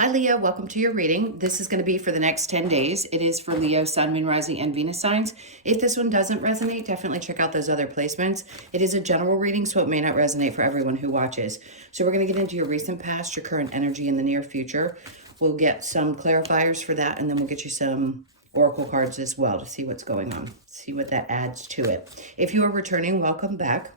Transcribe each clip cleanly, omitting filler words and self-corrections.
Hi Leo, welcome to your reading. This is going to be for the next 10 days. It is for Leo, Sun, Moon, Rising, and Venus signs. If this one doesn't resonate, definitely check out those other placements. It is a general reading, so it may not resonate for everyone who watches. So we're going to get into your recent past, your current energy, in the near future. We'll get some clarifiers for that, and then we'll get you some oracle cards as well to see what's going on, see what that adds to it. If you are returning, welcome back.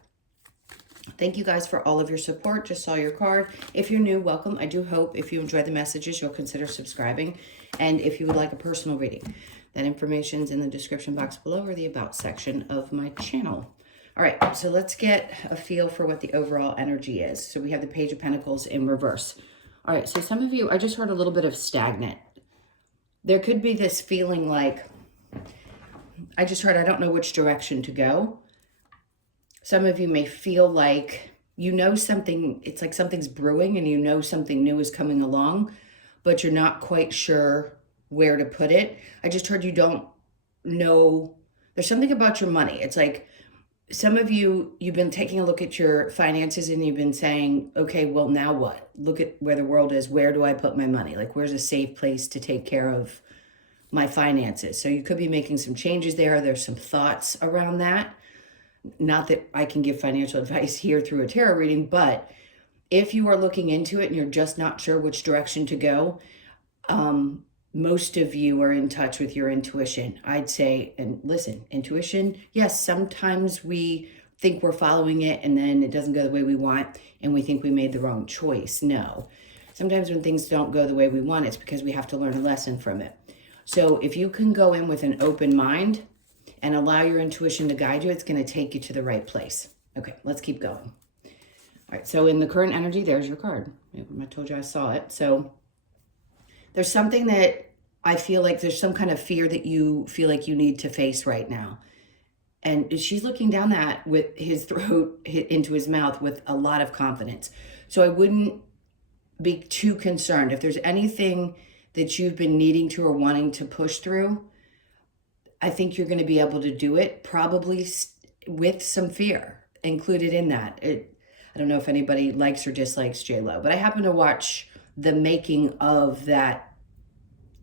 Thank you guys for all of your support. Just saw your card. If you're new, welcome. I do hope if you enjoy the messages, you'll consider subscribing. And if you would like a personal reading, that information's in the description box below or the about section of my channel. All right, so let's get a feel for what the overall energy is. So we have the Page of Pentacles in reverse. All right, so some of you, I just heard a little bit of stagnant. There could be this feeling like, I just heard I don't know which direction to go. Some of you may feel like you know something, it's like something's brewing and you know something new is coming along, but you're not quite sure where to put it. I just heard you don't know, there's something about your money. It's like some of you, you've been taking a look at your finances and you've been saying, okay, well, now what? Look at where the world is. Where do I put my money? Like, where's a safe place to take care of my finances? So you could be making some changes there. There's some thoughts around that. Not that I can give financial advice here through a tarot reading, but if you are looking into it and you're just not sure which direction to go, most of you are in touch with your intuition, I'd say. And listen, intuition, yes, sometimes we think we're following it and then it doesn't go the way we want and we think we made the wrong choice. No, sometimes when things don't go the way we want, it's because we have to learn a lesson from it. So if you can go in with an open mind and allow your intuition to guide you, it's going to take you to the right place. Okay, let's keep going. All right, so in the current energy, there's your card. I told you I saw it. So there's something that I feel like there's some kind of fear that you feel like you need to face right now. And she's looking down that with his throat into his mouth with a lot of confidence. So I wouldn't be too concerned. If there's anything that you've been needing to or wanting to push through, I think you're going to be able to do it, probably with some fear included in that. I don't know if anybody likes or dislikes J-Lo, but I happen to watch the making of that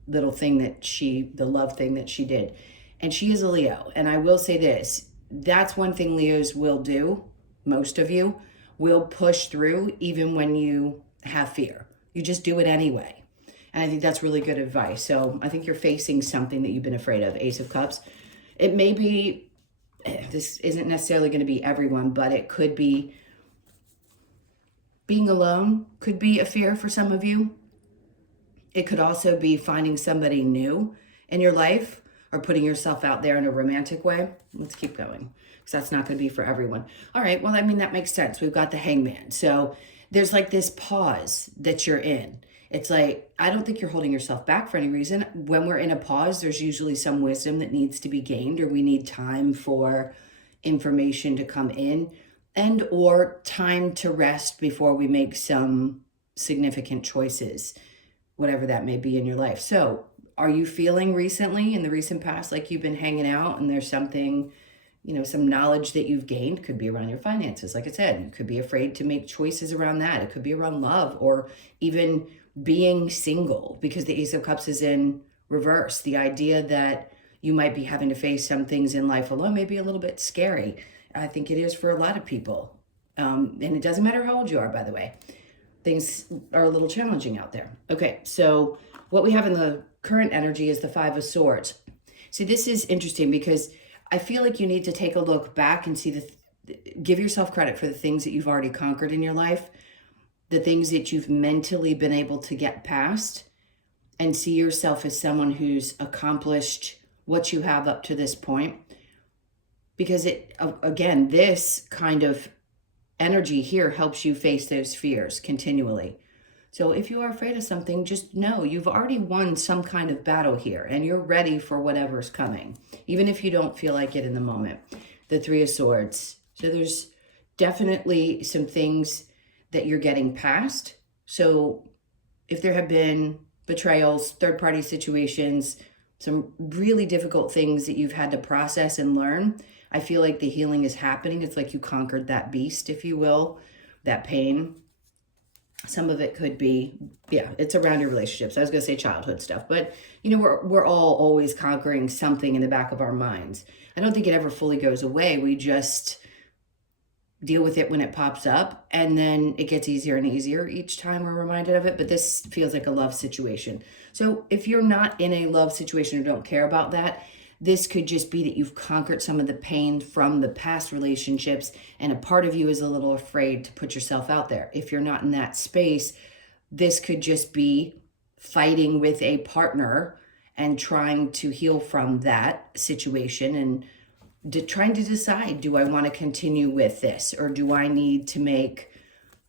little thing that the love thing that she did. And she is a Leo. And I will say this, that's one thing Leos will do, most of you, will push through even when you have fear. You just do it anyway. And I think that's really good advice. So I think you're facing something that you've been afraid of. Ace of Cups. It may be, this isn't necessarily going to be everyone, but it could be being alone could be a fear for some of you. It could also be finding somebody new in your life or putting yourself out there in a romantic way. Let's keep going because that's not going to be for everyone. All right. Well, I mean, that makes sense. We've got the Hangman. So there's like this pause that you're in. It's like, I don't think you're holding yourself back for any reason. When we're in a pause, there's usually some wisdom that needs to be gained, or we need time for information to come in and or time to rest before we make some significant choices, whatever that may be in your life. So are you feeling recently in the recent past like you've been hanging out and there's something, you know, some knowledge that you've gained? Could be around your finances. Like I said, you could be afraid to make choices around that. It could be around love or even being single, because the Ace of Cups is in reverse. The idea that you might be having to face some things in life alone may be a little bit scary. I think it is for a lot of people. And it doesn't matter how old you are, by the way. Things are a little challenging out there. Okay, so what we have in the current energy is the Five of Swords. See, this is interesting because I feel like you need to take a look back and see give yourself credit for the things that you've already conquered in your life, the things that you've mentally been able to get past, and see yourself as someone who's accomplished what you have up to this point. Because again, this kind of energy here helps you face those fears continually. So if you are afraid of something, just know you've already won some kind of battle here and you're ready for whatever's coming, even if you don't feel like it in the moment. The Three of Swords. So there's definitely some things that you're getting past. So if there have been betrayals, third-party situations, some really difficult things that you've had to process and learn, I feel like the healing is happening. It's like you conquered that beast, if you will, that pain. Some of it could be, yeah, it's around your relationships. I was going to say childhood stuff, but you know, we're all always conquering something in the back of our minds. I don't think it ever fully goes away. We just deal with it when it pops up, and then it gets easier and easier each time we're reminded of it. But this feels like a love situation. So if you're not in a love situation or don't care about that, this could just be that you've conquered some of the pain from the past relationships, and a part of you is a little afraid to put yourself out there. If you're not in that space, this could just be fighting with a partner and trying to heal from that situation, and trying to decide, do I want to continue with this, or do I need to make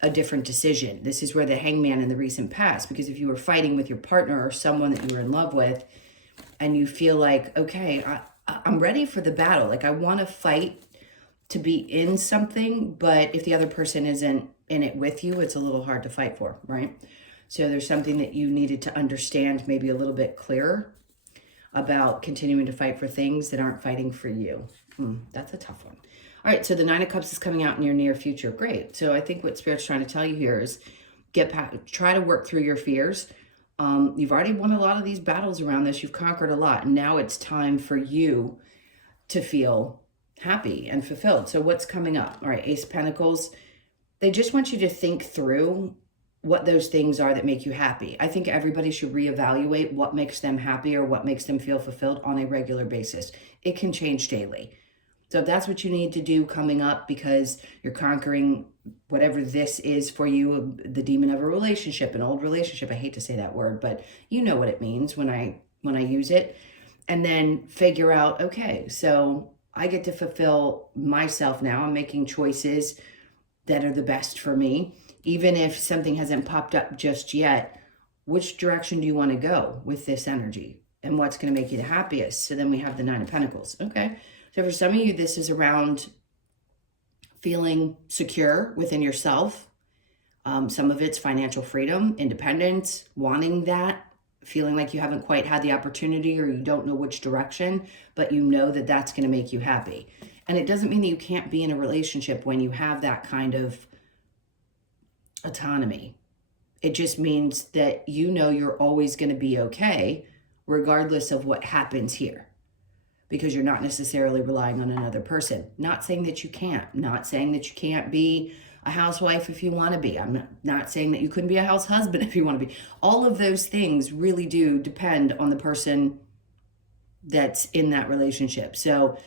a different decision? This is where the hangman in the recent past, because if you were fighting with your partner or someone that you were in love with, and you feel like, okay, I'm ready for the battle. Like, I want to fight to be in something, but if the other person isn't in it with you, it's a little hard to fight for, right? So there's something that you needed to understand maybe a little bit clearer about continuing to fight for things that aren't fighting for you. That's a tough one. All right, so the Nine of Cups is coming out in your near future. Great. So I think what Spirit's trying to tell you here is try to work through your fears. You've already won a lot of these battles around this. You've conquered a lot. And now it's time for you to feel happy and fulfilled. So what's coming up? All right, Ace of Pentacles. They just want you to think through what those things are that make you happy. I think everybody should reevaluate what makes them happy or what makes them feel fulfilled on a regular basis. It can change daily. So if that's what you need to do coming up because you're conquering whatever this is for you, the demon of a relationship, an old relationship, I hate to say that word, but you know what it means when I use it. And then figure out, okay, so I get to fulfill myself now. I'm making choices that are the best for me. Even if something hasn't popped up just yet, which direction do you want to go with this energy? And what's going to make you the happiest? So then we have the Nine of Pentacles. Okay. So for some of you, this is around feeling secure within yourself. Some of it's financial freedom, independence, wanting that, feeling like you haven't quite had the opportunity or you don't know which direction, but you know that that's going to make you happy. And it doesn't mean that you can't be in a relationship when you have that kind of autonomy. It just means that you know you're always going to be okay regardless of what happens here, because you're not necessarily relying on another person. Not saying that you can't. Not saying that you can't be a housewife if you want to be. I'm not saying that you couldn't be a house husband if you want to be. All of those things really do depend on the person that's in that relationship. So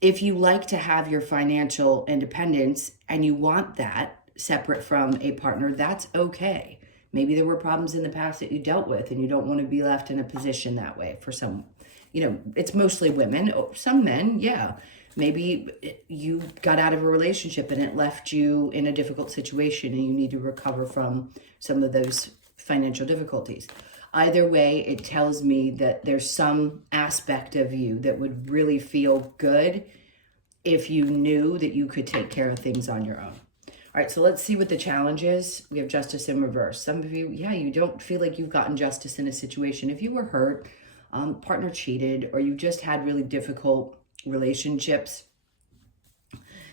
if you like to have your financial independence and you want that separate from a partner, that's okay. Maybe there were problems in the past that you dealt with and you don't want to be left in a position that way. For some, you know, it's mostly women. Some men, yeah. Maybe you got out of a relationship and it left you in a difficult situation and you need to recover from some of those financial difficulties. Either way, it tells me that there's some aspect of you that would really feel good if you knew that you could take care of things on your own. All right, so let's see what the challenge is. We have Justice in reverse. Some of you, yeah, you don't feel like you've gotten justice in a situation. If you were hurt, partner cheated, or you just had really difficult relationships,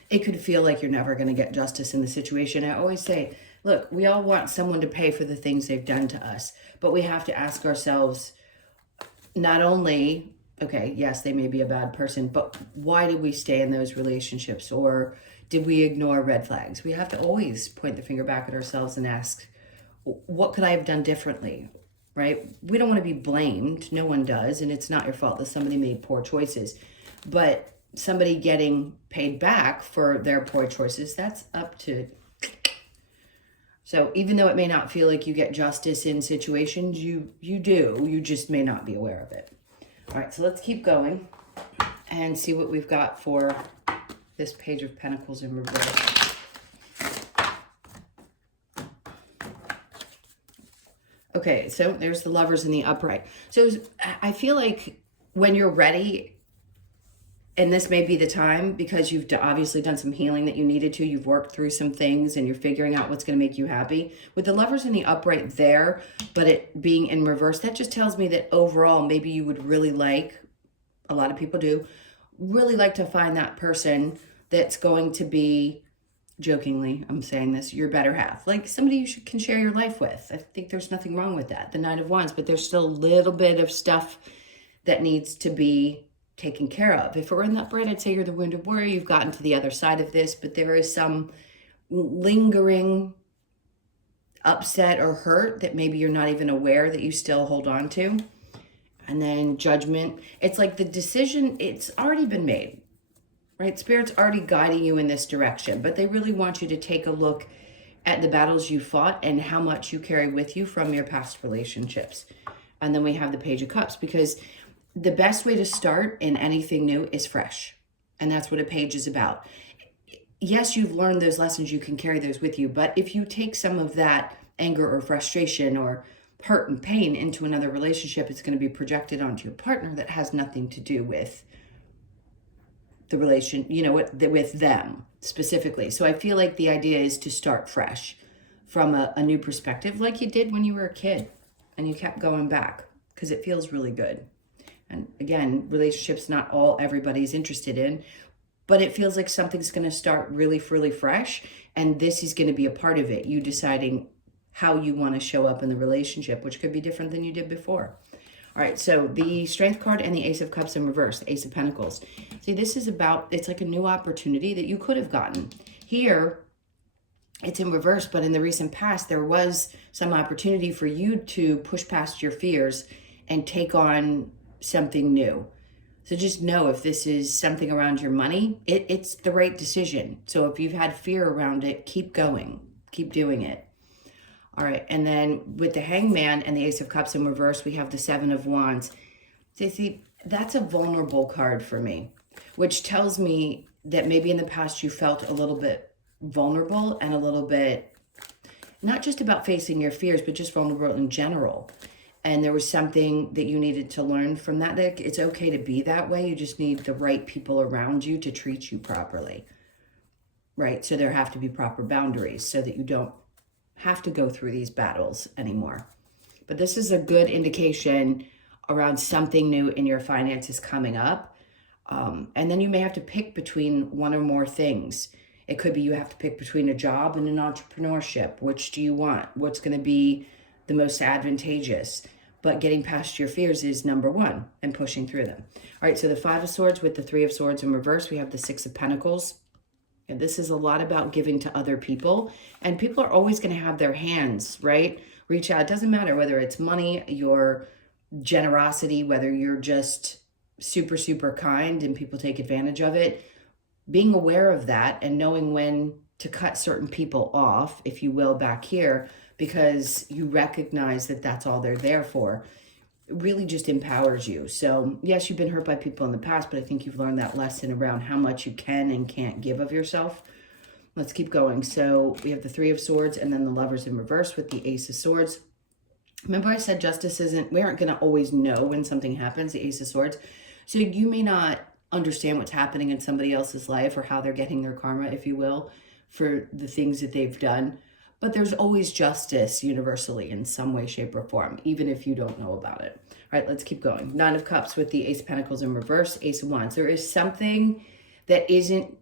it could feel like you're never going to get justice in the situation. I always say, look, we all want someone to pay for the things they've done to us, but we have to ask ourselves, not only, okay, yes, they may be a bad person, but why did we stay in those relationships? Or did we ignore red flags? We have to always point the finger back at ourselves and ask, what could I have done differently, right? We don't want to be blamed. No one does. And it's not your fault that somebody made poor choices. But somebody getting paid back for their poor choices, that's up to... So even though it may not feel like you get justice in situations, you do. You just may not be aware of it. All right, so let's keep going and see what we've got for this Page of Pentacles in reverse. Okay, so there's the Lovers in the upright. So I feel like when you're ready, and this may be the time because you've obviously done some healing that you needed to, you've worked through some things and you're figuring out what's going to make you happy. With the Lovers in the upright there, but it being in reverse, that just tells me that overall, maybe you would really like, a lot of people do, really like to find that person that's going to be jokingly, I'm saying this, your better half. Like somebody you can share your life with. I think there's nothing wrong with that. The Knight of Wands, but there's still a little bit of stuff that needs to be taken care of. If it were in the upright, I'd say you're the wounded warrior. You've gotten to the other side of this, but there is some lingering upset or hurt that maybe you're not even aware that you still hold on to. And then Judgment. It's like the decision, it's already been made, right? Spirit's already guiding you in this direction, but they really want you to take a look at the battles you fought and how much you carry with you from your past relationships. And then we have the Page of Cups, because the best way to start in anything new is fresh. And that's what a page is about. Yes, you've learned those lessons, you can carry those with you, but if you take some of that anger or frustration or hurt and pain into another relationship, it's going to be projected onto your partner that has nothing to do with the relation, you know, with them specifically. So I feel like the idea is to start fresh from a new perspective, like you did when you were a kid and you kept going back because it feels really good. And again, relationships, not all everybody's interested in, but it feels like something's going to start really, really fresh. And this is going to be a part of it. You deciding how you want to show up in the relationship, which could be different than you did before. All right, so the Strength card and the Ace of Cups in reverse, the Ace of Pentacles. See, this is about, it's like a new opportunity that you could have gotten. Here, it's in reverse, but in the recent past, there was some opportunity for you to push past your fears and take on something new. So just know if this is something around your money, it's the right decision. So if you've had fear around it, keep going, keep doing it. All right, and then with the Hangman and the Ace of Cups in reverse, we have the Seven of Wands. So see, that's a vulnerable card for me, which tells me that maybe in the past you felt a little bit vulnerable and a little bit, not just about facing your fears, but just vulnerable in general. And there was something that you needed to learn from that. That it's okay to be that way. You just need the right people around you to treat you properly, right? So there have to be proper boundaries so that you don't have to go through these battles anymore. But this is a good indication around something new in your finances coming up. And then you may have to pick between one or more things. It could be you have to pick between a job and an entrepreneurship. Which do you want? What's going to be the most advantageous? But getting past your fears is number one and pushing through them. All right, so the Five of Swords with the Three of Swords in reverse, we have the Six of Pentacles. And this is a lot about giving to other people. And people are always going to have their hands, right? Reach out. It doesn't matter whether it's money, your generosity, whether you're just super, super kind and people take advantage of it. Being aware of that and knowing when to cut certain people off, if you will, back here, because you recognize that that's all they're there for, really just empowers you. So yes, you've been hurt by people in the past, but I think you've learned that lesson around how much you can and can't give of yourself. Let's keep going. So we have the Three of Swords and then the Lovers in reverse with the Ace of Swords. Remember I said justice isn't, we aren't going to always know when something happens, the Ace of Swords. So you may not understand what's happening in somebody else's life or how they're getting their karma, if you will, for the things that they've done. But there's always justice universally in some way, shape, or form, even if you don't know about it. All right, let's keep going. Nine of Cups with the Ace of Pentacles in reverse, Ace of Wands. There is something that isn't,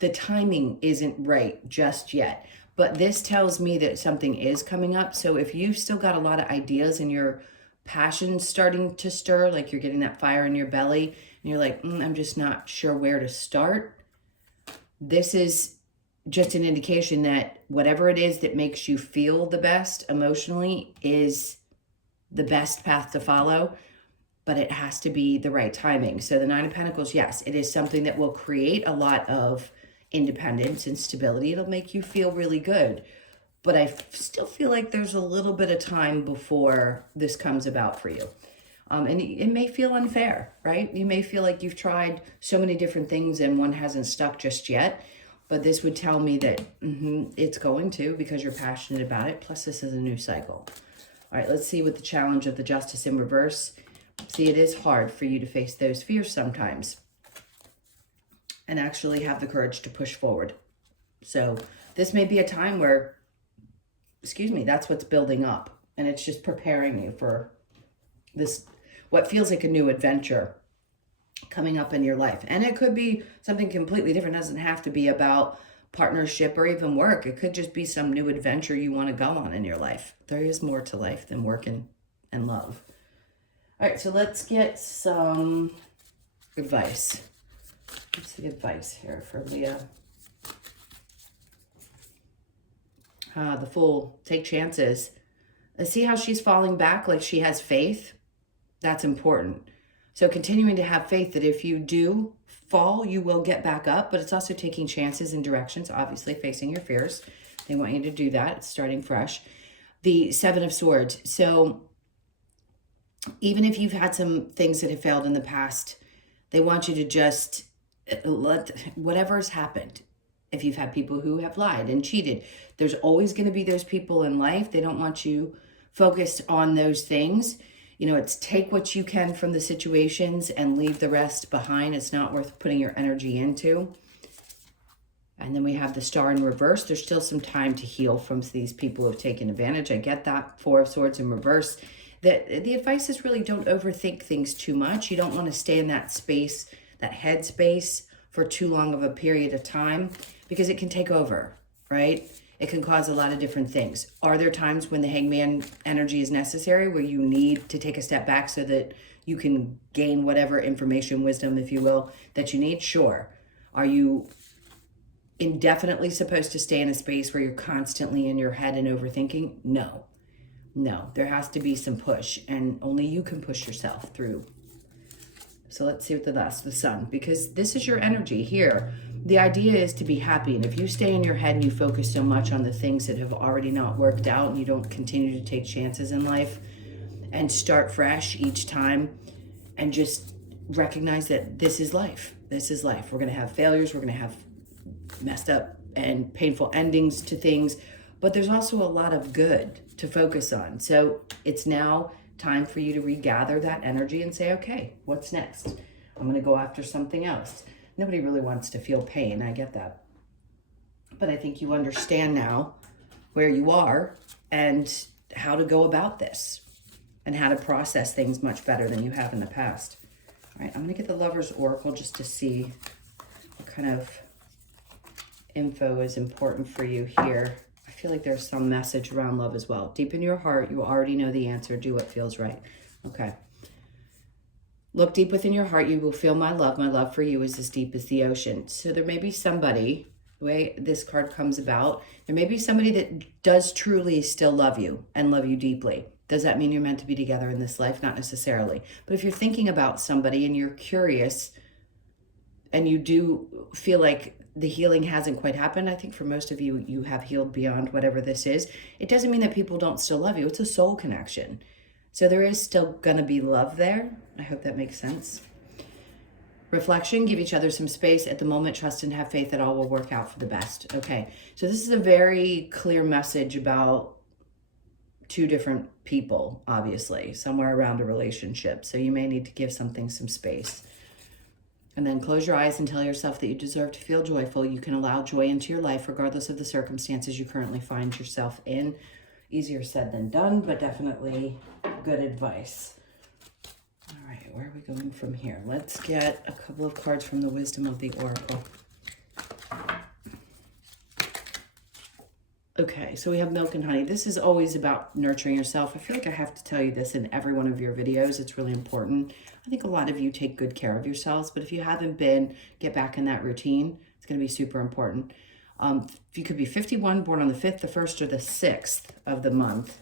the timing isn't right just yet. But this tells me that something is coming up. So if you've still got a lot of ideas and your passion's starting to stir, like you're getting that fire in your belly, and you're like, I'm just not sure where to start, this is just an indication that whatever it is that makes you feel the best emotionally is the best path to follow, but it has to be the right timing. So the Nine of Pentacles, yes, it is something that will create a lot of independence and stability. It'll make you feel really good, but I still feel like there's a little bit of time before this comes about for you. And it may feel unfair, right? You may feel like you've tried so many different things and one hasn't stuck just yet. But this would tell me that it's going to, because you're passionate about it. Plus, this is a new cycle. All right, let's see what the challenge of the Justice in reverse. See, it is hard for you to face those fears sometimes and actually have the courage to push forward. So this may be a time where, that's what's building up. And it's just preparing you for this, what feels like a new adventure coming up in your life. And it could be something completely different. It doesn't have to be about partnership, or even work. It could just be some new adventure you want to go on in your life. There is more to life than work and love. All right, so let's get some advice. What's the advice here for Leo? The Fool. Take chances. See how she's falling back like she has faith? That's important. So continuing to have faith that if you do fall, you will get back up, but it's also taking chances in directions, obviously facing your fears. They want you to do that. It's starting fresh. The Seven of Swords. So even if you've had some things that have failed in the past, they want you to just let whatever's happened. If you've had people who have lied and cheated, there's always going to be those people in life. They don't want you focused on those things. You know, it's take what you can from the situations and leave the rest behind. It's not worth putting your energy into. And then we have the Star in reverse. There's still some time to heal from these people who have taken advantage. I get that. Four of Swords in reverse. The advice is really don't overthink things too much. You don't want to stay in that space, that head space, for too long of a period of time, because it can take over, right? It can cause a lot of different things. Are there times when the Hangman energy is necessary, where you need to take a step back so that you can gain whatever information, wisdom, if you will, that you need? Sure. Are you indefinitely supposed to stay in a space where you're constantly in your head and overthinking? No. No, there has to be some push, and only you can push yourself through. So let's see what the last, the Sun, because this is your energy here. The idea is to be happy. And if you stay in your head and you focus so much on the things that have already not worked out, and you don't continue to take chances in life and start fresh each time, and just recognize that this is life. This is life. We're going to have failures. We're going to have messed up and painful endings to things, but there's also a lot of good to focus on. So it's now time for you to regather that energy and say, okay, what's next? I'm going to go after something else. Nobody really wants to feel pain. I get that. But I think you understand now where you are and how to go about this and how to process things much better than you have in the past. All right, I'm going to get the Lover's Oracle just to see what kind of info is important for you here. I feel like there's some message around love as well. Deep in your heart, you already know the answer. Do what feels right. Okay. Look deep within your heart. You will feel my love. My love for you is as deep as the ocean. So there may be somebody, the way this card comes about, there may be somebody that does truly still love you and love you deeply. Does that mean you're meant to be together in this life? Not necessarily. But if you're thinking about somebody and you're curious and you do feel like the healing hasn't quite happened, I think for most of you, you have healed beyond whatever this is. It doesn't mean that people don't still love you. It's a soul connection. So there is still going to be love there. I hope that makes sense. Reflection, give each other some space. At the moment, trust and have faith that all will work out for the best. Okay, so this is a very clear message about two different people, obviously, somewhere around a relationship. So you may need to give something some space. And then close your eyes and tell yourself that you deserve to feel joyful. You can allow joy into your life regardless of the circumstances you currently find yourself in. Easier said than done, but definitely good advice. All right, where are we going from here? Let's get a couple of cards from the Wisdom of the Oracle. Okay, so we have Milk and Honey. This is always about nurturing yourself. I feel like I have to tell you this in every one of your videos. It's really important. I think a lot of you take good care of yourselves, but if you haven't been, get back in that routine. It's going to be super important. You could be 51, born on the 5th, the 1st, or the 6th of the month.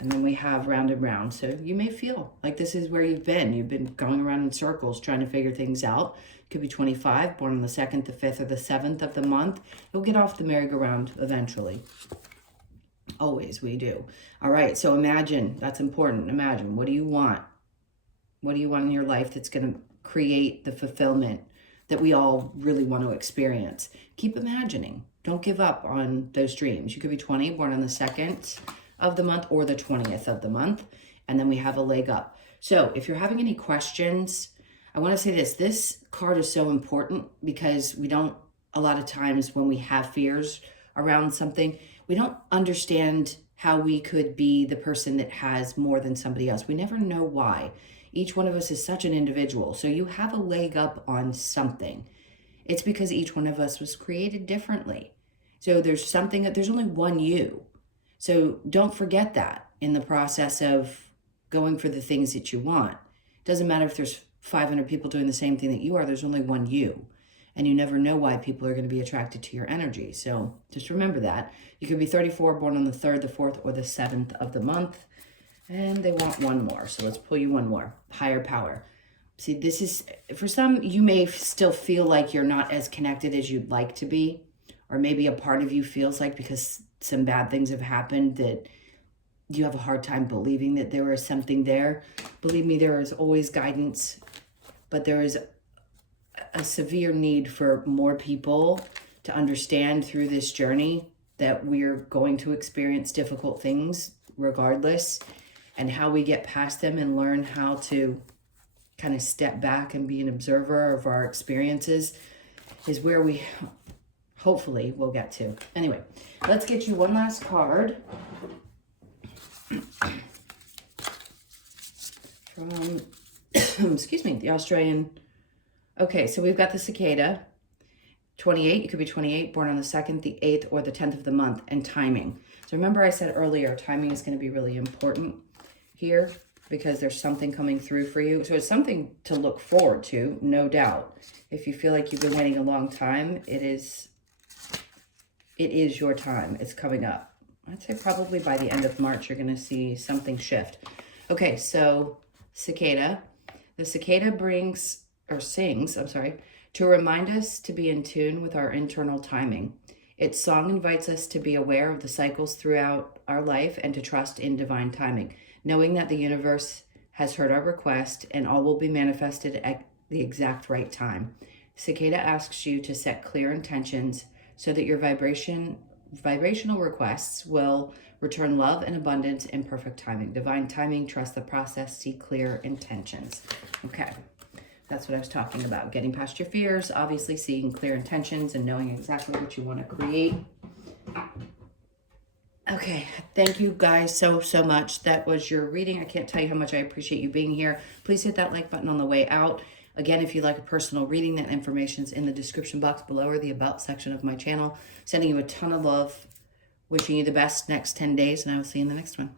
And then we have round and round. So you may feel like this is where you've been. You've been going around in circles trying to figure things out. Could be 25, born on the 2nd, the 5th, or the 7th of the month. You'll get off the merry-go-round eventually. Always we do. All right, so imagine, that's important. Imagine, what do you want? What do you want in your life that's going to create the fulfillment that we all really want to experience? Keep imagining. Don't give up on those dreams. You could be 20, born on the 2nd of the month or the 20th of the month. And then we have a leg up. So if you're having any questions, I want to say this. This card is so important because we don't, a lot of times when we have fears around something, we don't understand how we could be the person that has more than somebody else. We never know why. Each one of us is such an individual. So you have a leg up on something. It's because each one of us was created differently. So there's only one you. So don't forget that in the process of going for the things that you want. It doesn't matter if there's 500 people doing the same thing that you are, there's only one you. And you never know why people are going to be attracted to your energy. So just remember that. You could be 34, born on the 3rd, the 4th, or the 7th of the month. And they want one more. So let's pull you one more. Higher power. See, this is, for some, you may still feel like you're not as connected as you'd like to be. Or maybe a part of you feels like, because some bad things have happened, that you have a hard time believing that there is something there. Believe me, there is always guidance. But there is a severe need for more people to understand through this journey that we're going to experience difficult things regardless, and how we get past them and learn how to kind of step back and be an observer of our experiences is where we hopefully will get to. Anyway, let's get you one last card from excuse me, the Australian. Okay, so we've got the cicada, 28, you could be 28, born on the 2nd, the 8th, or the 10th of the month, and timing. So remember I said earlier, timing is going to be really important here because there's something coming through for you. So it's something to look forward to, no doubt. If you feel like you've been waiting a long time, it is your time. It's coming up. I'd say probably by the end of March, you're going to see something shift. Okay, so cicada. The cicada sings, to remind us to be in tune with our internal timing. Its song invites us to be aware of the cycles throughout our life and to trust in divine timing, knowing that the universe has heard our request and all will be manifested at the exact right time. Cicada asks you to set clear intentions so that your vibrational requests will return love and abundance in perfect timing. Divine timing, trust the process, see clear intentions. Okay. That's what I was talking about. Getting past your fears, obviously seeing clear intentions and knowing exactly what you want to create. Okay, thank you guys so much. That was your reading. I can't tell you how much I appreciate you being here. Please hit that like button on the way out. Again, if you'd like a personal reading, that information is in the description box below or the About section of my channel. Sending you a ton of love. Wishing you the best next 10 days, and I will see you in the next one.